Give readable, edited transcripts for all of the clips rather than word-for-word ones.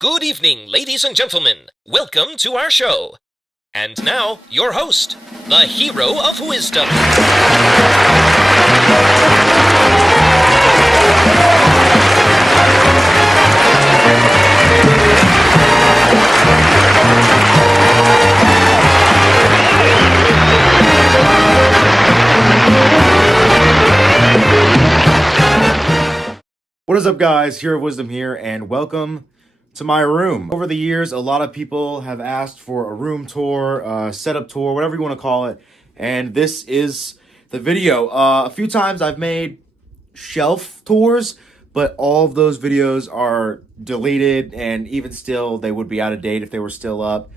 Good evening, ladies and gentlemen. Welcome to our show. And now, your host, the hero of wisdom. What is up, guys? Hero of Wisdom here, and welcome to my room. Over the years, a lot of people have asked for a room tour, setup tour, whatever you want to call it, and this is the video. A few times I've made shelf tours, but all of those videos are deleted, and even still, they would be out of date if they were still up.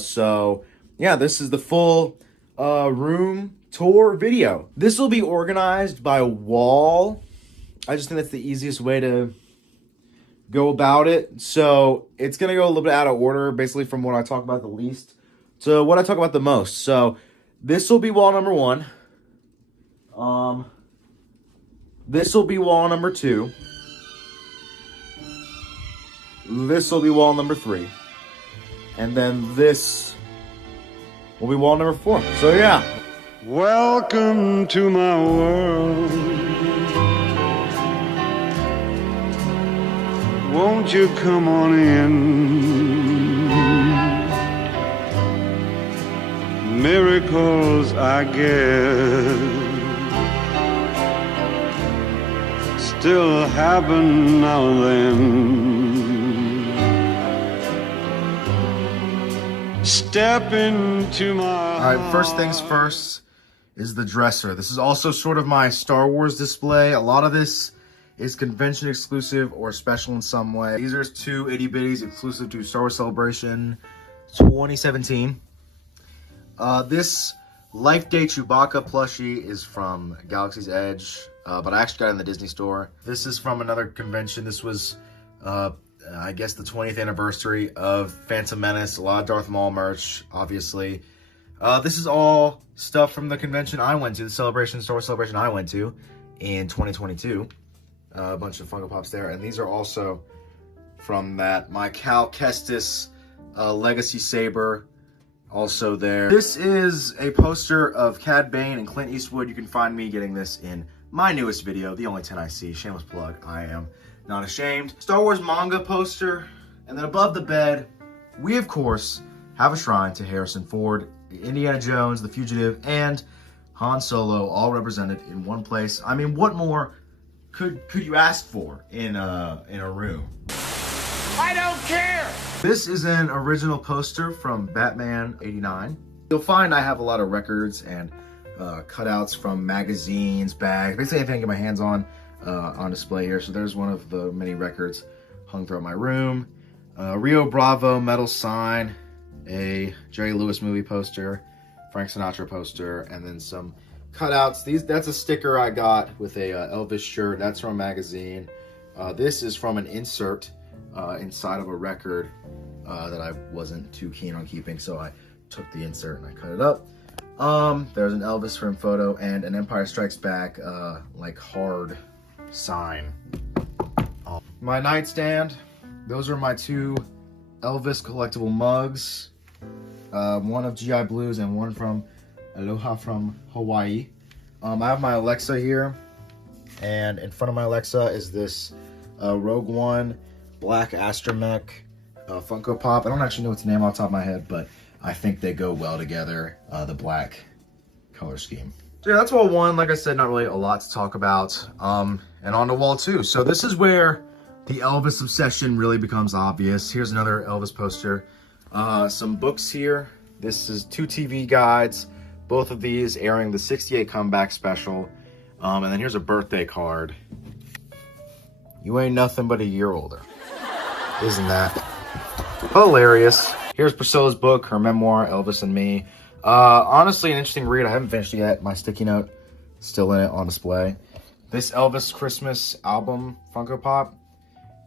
So yeah, this is the full room tour video. This will be organized by wall. I just think that's the easiest way to go about it. So it's going to go a little bit out of order, basically from what I talk about the least to what I talk about the most. So this will be wall number 1. This will be wall number 2. This will be wall number 3. And then this will be wall number 4. So yeah. Welcome to my world. Won't you come on in? Miracles, I guess, still happen now and then. Step into my All right, first things first is the dresser. This is also sort of my Star Wars display. A lot of this is convention exclusive or special in some way. These are 2 itty bitties exclusive to Star Wars Celebration 2017. This Life Day Chewbacca plushie is from Galaxy's Edge, but I actually got it in the Disney store. This is from another convention. This was, I guess, the 20th anniversary of Phantom Menace. A lot of Darth Maul merch, obviously. This is all stuff from the convention I went to, the Star Wars Celebration I went to in 2022. A bunch of Funko Pops there, and these are also from that. My Cal Kestis Legacy Saber, also there. This is a poster of Cad Bane and Clint Eastwood. You can find me getting this in my newest video, The Only 10 I See. Shameless plug, I am not ashamed. Star Wars manga poster, and then above the bed, we of course have a shrine to Harrison Ford, Indiana Jones, The Fugitive, and Han Solo, all represented in one place. I mean, what more could you ask for in a room? I don't care! This is an original poster from Batman '89. You'll find I have a lot of records and cutouts from magazines, bags, basically anything I can get my hands on display here. So there's one of the many records hung throughout my room. Rio Bravo metal sign, a Jerry Lewis movie poster, Frank Sinatra poster, and then some cutouts. That's a sticker I got with a Elvis shirt. That's from a magazine. This is from an insert inside of a record that I wasn't too keen on keeping, so I took the insert and I cut it up. There's an Elvis frame photo and an Empire Strikes Back like hard sign. My nightstand. Those are my 2 Elvis collectible mugs. One of GI Blues and one from Aloha from Hawaii. I have my Alexa here, and in front of my Alexa is this Rogue One Black Astromech Funko Pop. I don't actually know its name off the top of my head, but I think they go well together, the black color scheme. So yeah, that's wall 1. Like I said, not really a lot to talk about. And on to wall 2. So this is where the Elvis obsession really becomes obvious. Here's another Elvis poster. Some books here. This is 2 TV guides. Both of these airing the '68 comeback special. And then here's a birthday card. You ain't nothing but a year older. Isn't that hilarious? Here's Priscilla's book, her memoir, Elvis and Me. Honestly, an interesting read. I haven't finished it yet. My sticky note still in it on display. This Elvis Christmas album Funko Pop.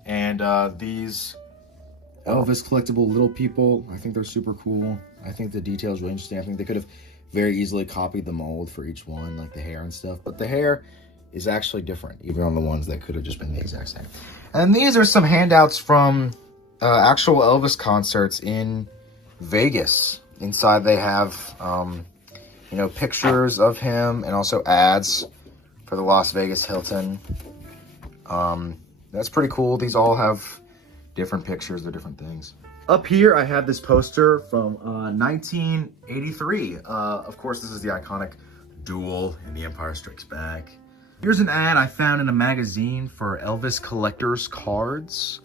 And these Elvis collectible little people. I think they're super cool. I think the details really interesting. I think they could have very easily copied the mold for each one, like the hair and stuff. But the hair is actually different, even on the ones that could have just been the exact same. And these are some handouts from actual Elvis concerts in Vegas. Inside they have, you know, pictures of him and also ads for the Las Vegas Hilton. That's pretty cool. These all have different pictures, they're different things. Up here, I have this poster from 1983. Of course, this is the iconic duel in The Empire Strikes Back. Here's an ad I found in a magazine for Elvis collector's cards.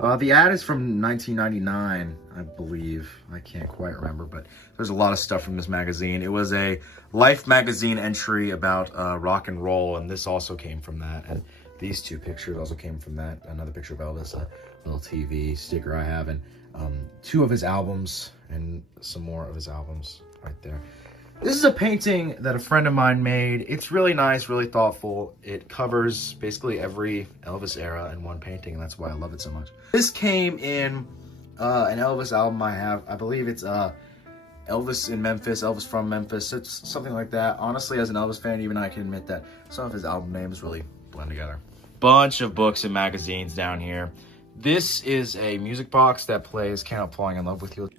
The ad is from 1999, I believe. I can't quite remember, but there's a lot of stuff from this magazine. It was a Life magazine entry about rock and roll, and this also came from that. And these two pictures also came from that. Another picture of Elvis, a little TV sticker I have, and two of his albums, and some more of his albums right there. This is a painting that a friend of mine made. It's really nice, really thoughtful. It covers basically every Elvis era in one painting, and that's why I love it so much. This came in an Elvis album I have. I believe it's Elvis in Memphis, Elvis from Memphis. It's something like that. Honestly, as an Elvis fan, even I can admit that some of his album names really blend together. Bunch of books and magazines down here. This is a music box that plays Can't Help Falling in Love with You.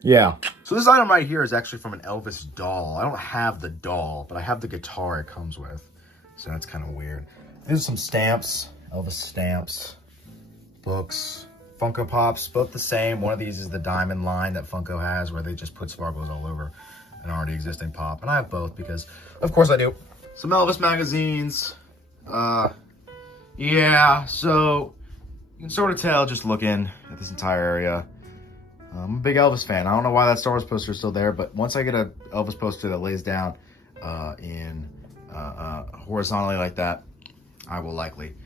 Yeah. So this item right here is actually from an Elvis doll. I don't have the doll, but I have the guitar it comes with. So that's kind of weird. These are some stamps, Elvis stamps, books, Funko Pops, both the same. One of these is the diamond line that Funko has where they just put sparkles all over an already existing pop. And I have both because, of course I do. Some Elvis magazines. Yeah, so you can sort of tell just looking at this entire area. I'm a big Elvis fan. I don't know why that Star Wars poster is still there, but once I get an Elvis poster that lays down horizontally like that, I will likely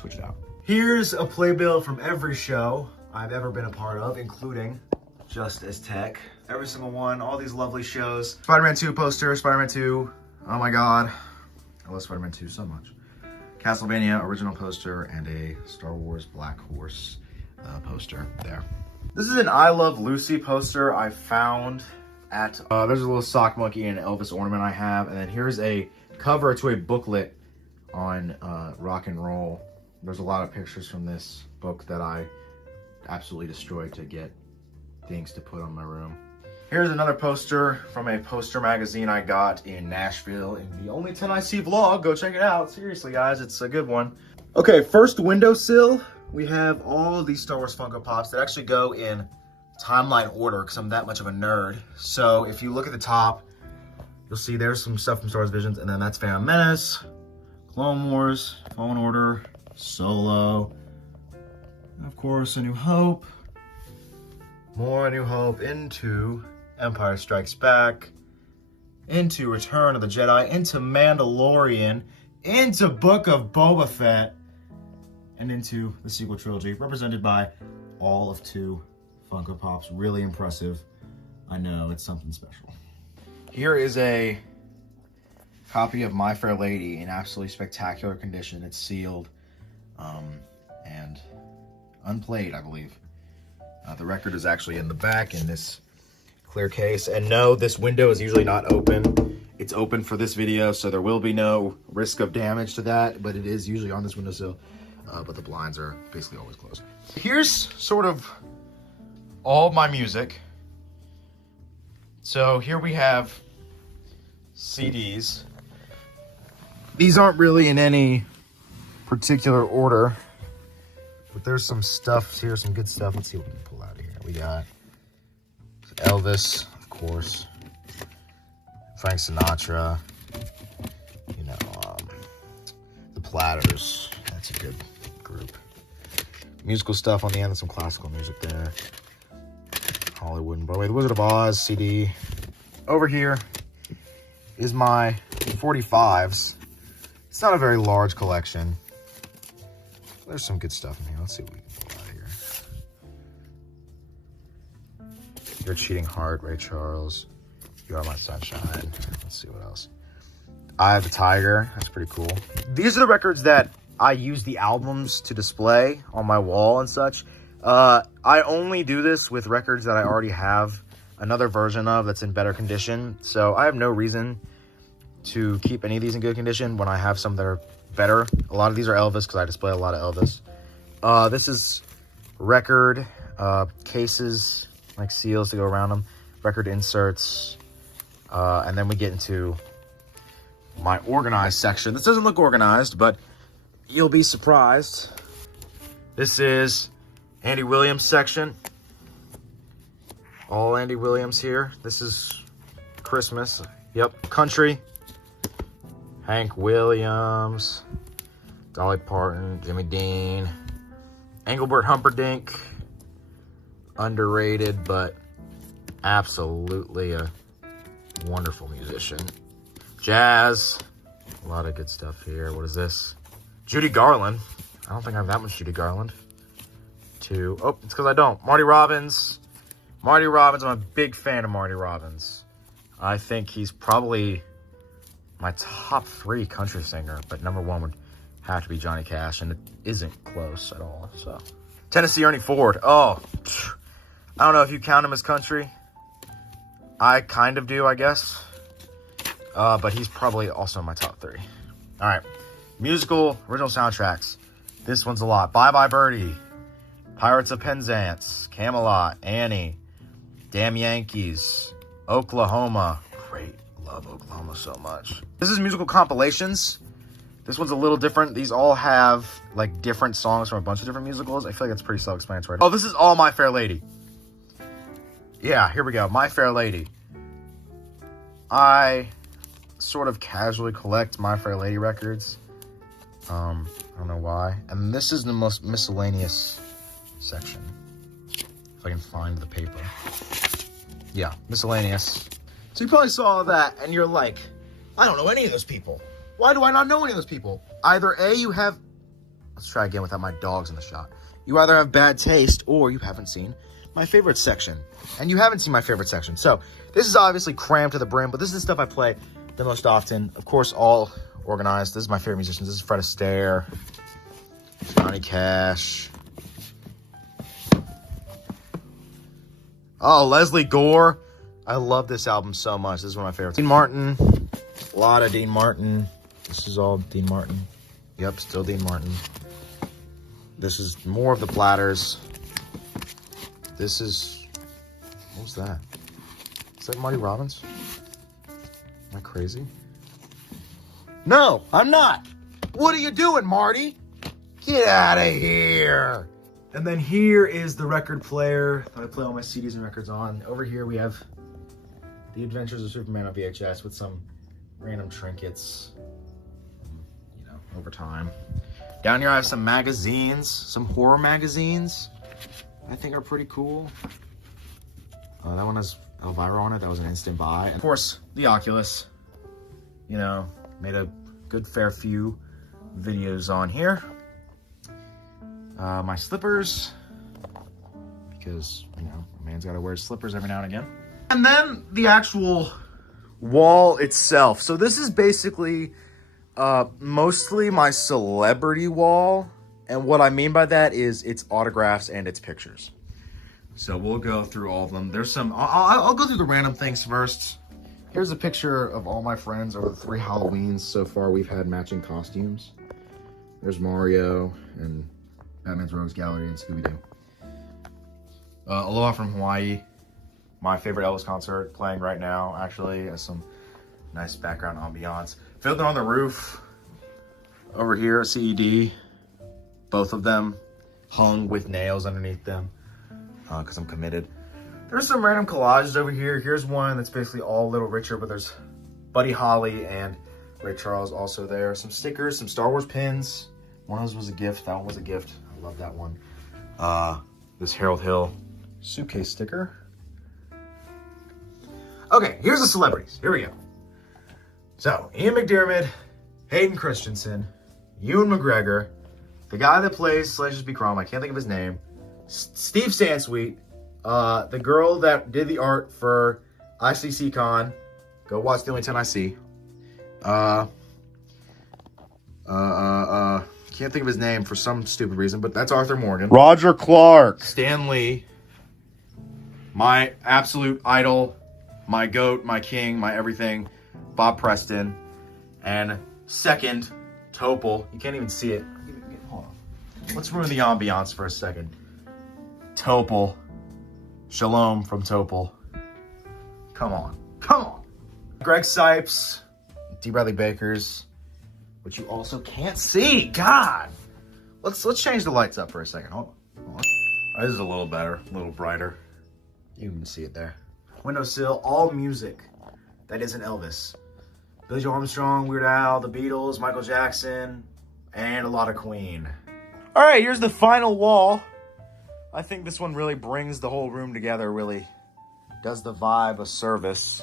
switch it out. Here's a playbill from every show I've ever been a part of, including Just As Tech. Every single one, all these lovely shows. Spider-Man 2 poster, Spider-Man 2. Oh my God. I love Spider-Man 2 so much. Castlevania original poster and a Star Wars Black Horse poster there. This is an I Love Lucy poster I found at, there's a little sock monkey and an Elvis ornament I have. And then here's a cover to a booklet on rock and roll. There's a lot of pictures from this book that I absolutely destroyed to get things to put on my room. Here's another poster from a poster magazine I got in Nashville in the Only 10 I See vlog. Go check it out. Seriously, guys, it's a good one. Okay, first windowsill. We have all of these Star Wars Funko Pops that actually go in timeline order because I'm that much of a nerd. So if you look at the top, you'll see there's some stuff from Star Wars Visions, and then that's Phantom Menace, Clone Wars, Fallen Order, Solo, and of course, A New Hope. More A New Hope into Empire Strikes Back, into Return of the Jedi, into Mandalorian, into Book of Boba Fett, and into the sequel trilogy, represented by all of 2 Funko Pops. Really impressive. I know, it's something special. Here is a copy of My Fair Lady in absolutely spectacular condition. It's sealed and unplayed, I believe. The record is actually in the back in this clear case. And no, this window is usually not open. It's open for this video, so there will be no risk of damage to that, but it is usually on this windowsill. But the blinds are basically always closed. Here's sort of all of my music. So here we have CDs. These aren't really in any particular order, but there's some stuff here, some good stuff. Let's see what we can pull out of here. We got Elvis, of course, Frank Sinatra, you know, the Platters. That's a good group. Musical stuff on the end, some classical music there. Hollywood and Broadway. The Wizard of Oz CD. Over here is my 45s. It's not a very large collection. There's some good stuff in here. Let's see what we can pull out of here. Your Cheating Heart, Ray Charles. You Are My Sunshine. Let's see what else. Eye of the Tiger. That's pretty cool. These are the records that I use the albums to display on my wall and such. I only do this with records that I already have another version of that's in better condition. So I have no reason to keep any of these in good condition when I have some that are better. A lot of these are Elvis because I display a lot of Elvis. This is record cases, like seals to go around them, record inserts, and then we get into my organized section. This doesn't look organized, but you'll be surprised. This is Andy Williams section. All Andy Williams here. This is Christmas. Yep, country. Hank Williams, Dolly Parton, Jimmy Dean, Engelbert Humperdinck. Underrated, but absolutely a wonderful musician. Jazz. A lot of good stuff here. What is this? Judy Garland. I don't think I have that much Judy Garland. Oh, it's because I don't. Marty Robbins. Marty Robbins. I'm a big fan of Marty Robbins. I think he's probably my top 3 country singer, but number 1 would have to be Johnny Cash, and it isn't close at all. So, Tennessee Ernie Ford. Oh, I don't know if you count him as country. I kind of do, I guess. But he's probably also in my top 3. All right. Musical original soundtracks. This one's a lot. Bye Bye Birdie. Pirates of Penzance. Camelot. Annie. Damn Yankees. Oklahoma. Great. Love Oklahoma so much. This is musical compilations. This one's a little different. These all have like different songs from a bunch of different musicals. I feel like it's pretty self-explanatory. Oh, this is all My Fair Lady. Yeah, here we go. My Fair Lady. I sort of casually collect My Fair Lady records. I don't know why. And this is the most miscellaneous section. If I can find the paper. Yeah, miscellaneous. So you probably saw that and you're like, I don't know any of those people. Why do I not know any of those people? Either A, you have... Let's try again without my dogs in the shot. You either have bad taste or you haven't seen my favorite section. And you haven't seen my favorite section. So this is obviously crammed to the brim, but this is the stuff I play the most often. Of course, all organized. This is my favorite musicians. This is Fred Astaire, Johnny Cash. Oh, Leslie Gore. I love this album so much. This is one of my favorites. Dean Martin. A lot of Dean Martin. This is all Dean Martin. Yep, still Dean Martin. This is more of the Platters. This is... What was that? Is that Marty Robbins? Am I crazy? No, I'm not. What are you doing, Marty? Get out of here. And then here is the record player that I play all my CDs and records on. Over here we have The Adventures of Superman on VHS with some random trinkets, you know, over time. Down here I have some magazines, some horror magazines I think are pretty cool. That one has Elvira on it. That was an instant buy. And of course, the Oculus. You know, made a good fair few videos on here. My slippers, because, you know, a man's got to wear slippers every now and again. And then the actual wall itself. So this is basically mostly my celebrity wall. And what I mean by that is it's autographs and it's pictures. So we'll go through all of them. There's some, I'll go through the random things first. Here's a picture of all my friends over the 3 Halloweens so far. We've had matching costumes. There's Mario and Batman's Rogues Gallery and Scooby-Doo. Aloha from Hawaii. My favorite Elvis concert playing right now, actually, as some nice background ambiance. Fiddler on the Roof. Over here, CED. Both of them hung with nails underneath them because I'm committed. There's some random collages over here. Here's one that's basically all Little Richard, but there's Buddy Holly and Ray Charles also there. Some stickers, some Star Wars pins. One of those was a gift. That one was a gift. I love that one. This Harold Hill suitcase sticker. Okay, here's the celebrities. Here we go. So, Ian McDiarmid, Hayden Christensen, Ewan McGregor, the guy that plays Salacious B. Crumb, I can't think of his name, Steve Sansweet, the girl that did the art for ICC Con. Go watch The Only 10 I See. Can't think of his name for some stupid reason, but that's Arthur Morgan. Roger Clark. Stan Lee. My absolute idol, my GOAT, my king, my everything, Bob Preston. And second, Topol. You can't even see it. Hold on. Let's ruin the ambiance for a second. Topol. Shalom from Topol. Come on. Come on. Greg Sipes. D. Bradley Baker's. Which you also can't see. God. Let's change the lights up for a second. Hold on. Oh, this is a little better. A little brighter. You can see it there. Windowsill. All music that isn't Elvis. Billy Joe Armstrong, Weird Al, The Beatles, Michael Jackson, and a lot of Queen. All right, here's the final wall. I think this one really brings the whole room together, really does the vibe a service.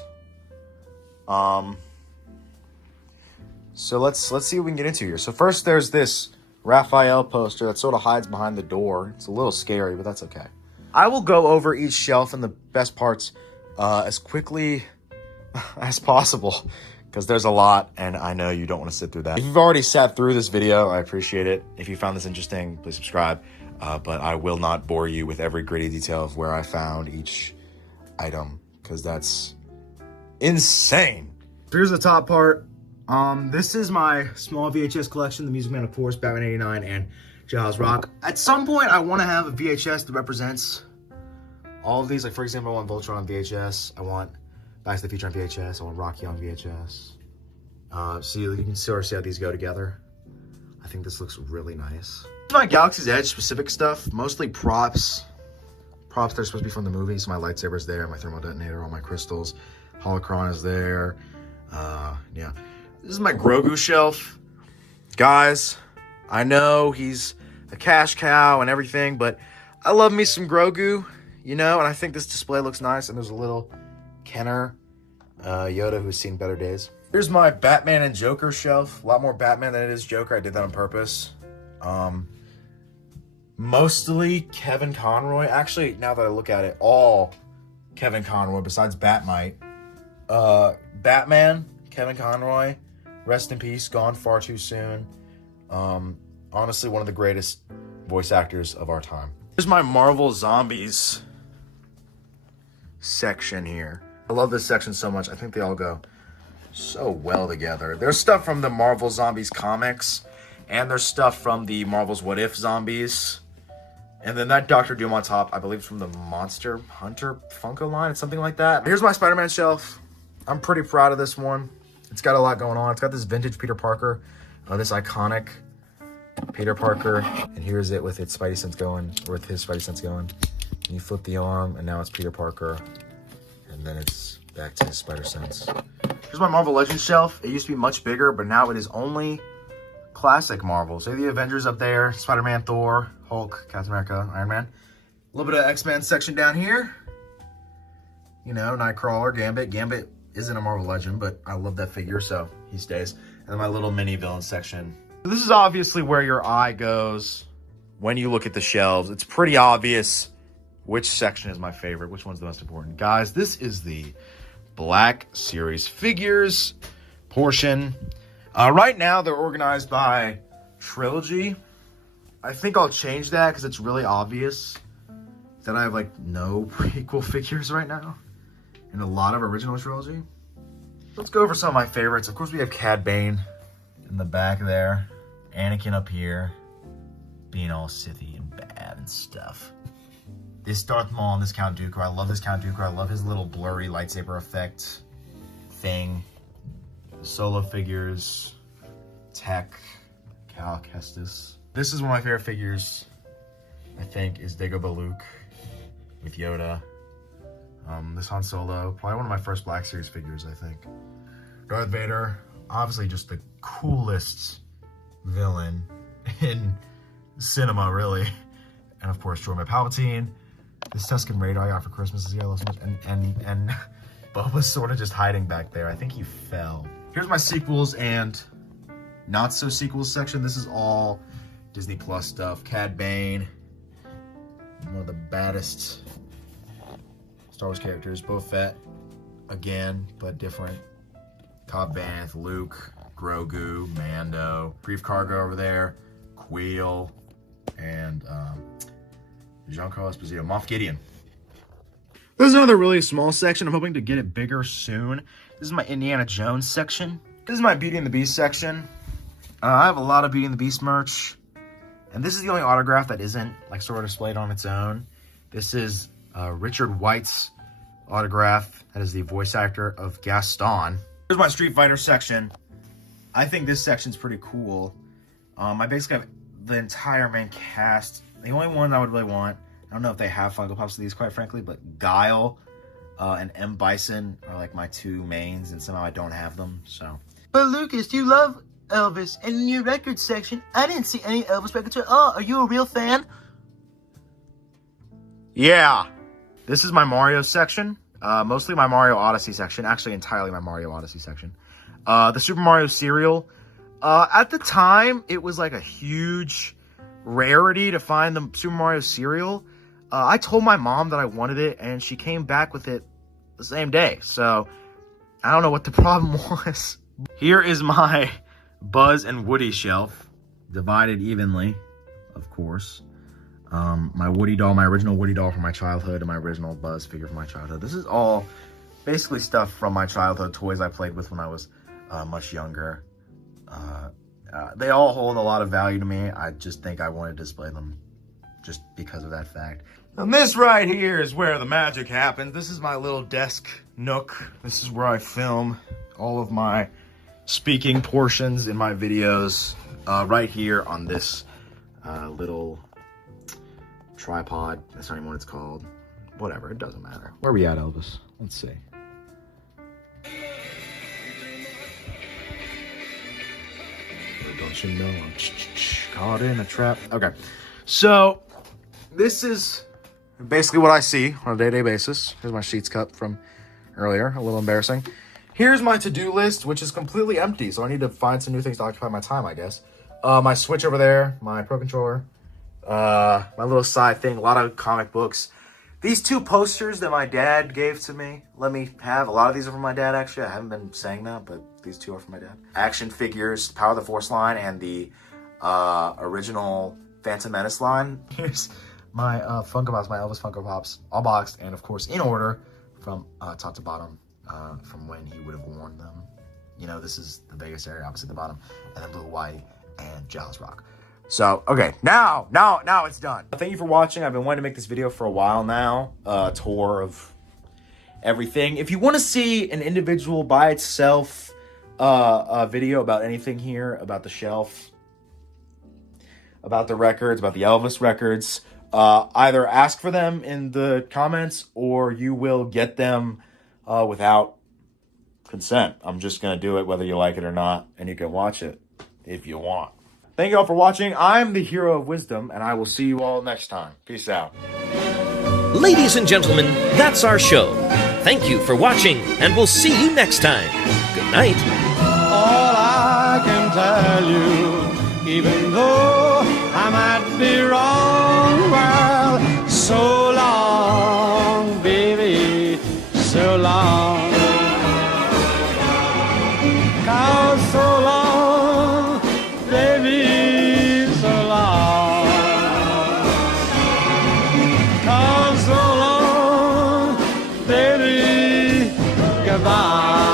So let's see what we can get into here. So first there's this Raphael poster that sort of hides behind the door. It's a little scary, but that's okay. I will go over each shelf and the best parts as quickly as possible, because there's a lot, and I know you don't want to sit through that. If you've already sat through this video, I appreciate it. If you found this interesting, please subscribe. But I will not bore you with every gritty detail of where I found each item, because that's insane. Here's the top part. This is my small VHS collection, The Music Man, of course, Batman 89, and Jaws Rock. At some point, I want to have a VHS that represents all of these. Like, for example, I want Voltron on VHS. I want Back to the Future on VHS. I want Rocky on VHS. So you can sort of see how these go together. I think this looks really nice. My Galaxy's Edge specific stuff, mostly props. Props that are supposed to be from the movie. So my lightsaber's there, my thermal detonator, all my crystals. Holocron is there. Yeah. This is my Grogu shelf. Guys, I know he's a cash cow and everything, but I love me some Grogu, you know, and I think this display looks nice. And there's a little Kenner Yoda who's seen better days. Here's my Batman and Joker shelf. A lot more Batman than it is Joker. I did that on purpose. Mostly Kevin Conroy. Actually, now that I look at it, all Kevin Conroy besides Batmite. Batman, Kevin Conroy, rest in peace, gone far too soon. Honestly, one of the greatest voice actors of our time. Here's my Marvel Zombies section here. I love this section so much. I think they all go so well together. There's stuff from the Marvel Zombies comics, and there's stuff from the Marvel's What If Zombies. And then that Dr. Doom on top, I believe, is from the Monster Hunter Funko line. It's something like that. Here's my Spider-Man shelf. I'm pretty proud of this one. It's got a lot going on. It's got this vintage Peter Parker, this iconic Peter Parker, and here's it with its Spidey sense going, or with his Spidey sense going. And you flip the arm, and now it's Peter Parker, and then it's back to his Spider sense. Here's my Marvel Legends shelf. It used to be much bigger, but now it is only classic Marvel. So the Avengers up there, Spider-Man, Thor, Hulk, Captain America, Iron Man. A little bit of X-Men section down here. You know, Nightcrawler, Gambit. Gambit isn't a Marvel Legend, but I love that figure, so he stays. And then my little mini villain section. This is obviously where your eye goes when you look at the shelves. It's pretty obvious which section is my favorite, which one's the most important. Guys, this is the Black Series figures portion. Right now, they're organized by trilogy. I think I'll change that because it's really obvious that I have, like, no prequel figures right now and a lot of original trilogy. Let's go over some of my favorites. Of course, we have Cad Bane in the back there. Anakin up here, being all Sithy and bad and stuff. This Darth Maul and this Count Dooku. I love this Count Dooku. I love his little blurry lightsaber effect thing. The Solo figures. Tech. Cal Kestis. This is one of my favorite figures, I think, is Dagobah Luke with Yoda. This Han Solo. Probably one of my first Black Series figures, I think. Darth Vader. Obviously just the coolest villain in cinema, really. And of course, Jorma Palpatine. This Tusken Raider I got for Christmas this year, I love so much. And Boba's sort of just hiding back there. I think he fell. Here's my sequels and not so sequels section. This is all Disney Plus stuff. Cad Bane, one of the baddest Star Wars characters. Boba Fett, again, but different. Cobb Vanth, Luke, Grogu, Mando, Brief Cargo over there, Queel, and Giancarlo Esposito, Moff Gideon. This is another really small section. I'm hoping to get it bigger soon. This is my Indiana Jones section. This is my Beauty and the Beast section. I have a lot of Beauty and the Beast merch. And this is the only autograph that isn't like sort of displayed on its own. This is Richard White's autograph. That is the voice actor of Gaston. Here's my Street Fighter section. I think this section's pretty cool. I basically have the entire main cast. The only one I would really want, I don't know if they have Funko Pops of these, quite frankly, but Guile and M. Bison are like my two mains, and somehow I don't have them, so. But Lucas, you love Elvis, and in your records section, I didn't see any Elvis records at all. Are you a real fan? Yeah. This is my Mario section. Mostly my Mario Odyssey section. Actually, entirely my Mario Odyssey section. The Super Mario cereal. At the time, it was like a huge rarity to find the Super Mario cereal. I told my mom that I wanted it, and she came back with it the same day. So, I don't know what the problem was. Here is my Buzz and Woody shelf, divided evenly, of course. My Woody doll, my original Woody doll from my childhood, and my original Buzz figure from my childhood. This is all basically stuff from my childhood, toys I played with when I was much younger. They all hold a lot of value to me. I just think I want to display them just because of that fact. And this right here is where the magic happens. This is my little desk nook. This is where I film all of my speaking portions in my videos, right here on this little tripod. That's not even what it's called. Whatever, it doesn't matter. Where are we at, Elvis? Let's see. Don't you know I'm caught in a trap? Okay, so this is basically what I see on a day-to-day basis. Here's my Sheets cup from earlier, a little embarrassing. Here's my to-do list, which is completely empty, so I need to find some new things to occupy my time, I guess. My Switch over there, my Pro Controller, my little side thing, a lot of comic books. These two posters that my dad gave to me, let me have. A lot of these are from my dad, actually. I haven't been saying that, but these two are from my dad. Action figures, Power of the Force line, and the original Phantom Menace line. Here's my Funko Pops, my Elvis Funko Pops, all boxed, and of course in order from top to bottom, from when he would have worn them. You know, this is the Vegas area, opposite the bottom, and then Blue, White, and Jealous Rock. So, okay, now it's done. Thank you for watching. I've been wanting to make this video for a while now. Tour of everything. If you want to see an individual by itself video about anything here, about the shelf, about the records, about the Elvis records, either ask for them in the comments or you will get them without consent. I'm just going to do it whether you like it or not, and you can watch it if you want. Thank you all for watching. I'm the Hero of Wisdom, and I will see you all next time. Peace out. Ladies and gentlemen, that's our show. Thank you for watching, and we'll see you next time. Good night. All I can tell you, even though I might be wrong, well, so long, baby, so long. 'Cause so long, baby, so long. 'Cause so long, baby, goodbye.